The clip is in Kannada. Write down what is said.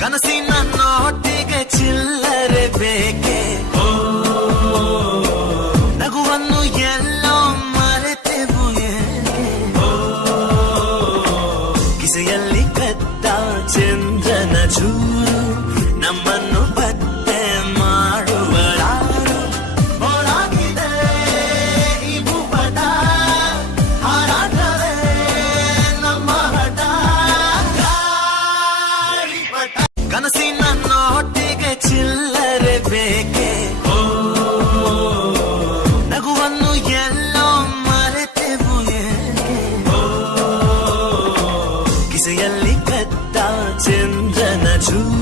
ಕನಸಿನ ನೋಟಿಗೆ ಚಿಲ್ಲರೆ ಬೇಕೆ, ನಗುವನ್ನು ಎಲ್ಲೋ ಮರೆತೆವು ಏಕೆ, ಕಿಸೆಯಲ್ಲಿ ಕದ್ದ ಚಂದ್ರನ ಚೂರು ನಮ್ಮನ್ನು ಪತ್ತೆ ಮಾಡುವಳಾರು. ಓಡಾಗಿದೆ ಈ ಭೂಪಟ, ಹಾರಾಟವೇ ನಮ್ಮ ಹಠ. ಗಾಳಿಪಟ ಕನಸಿನ ನೋಟಿಗೆ ಚಿಲ್ಲರೆ ಬೇಕೆ, ನಗುವನ್ನು ಎಲ್ಲೋ ಮರೆತೆವು ಏಕೆ, ಕಿಸೆಯಲ್ಲಿ ಕದ್ದ ಚಂದ್ರನ ಚೂರು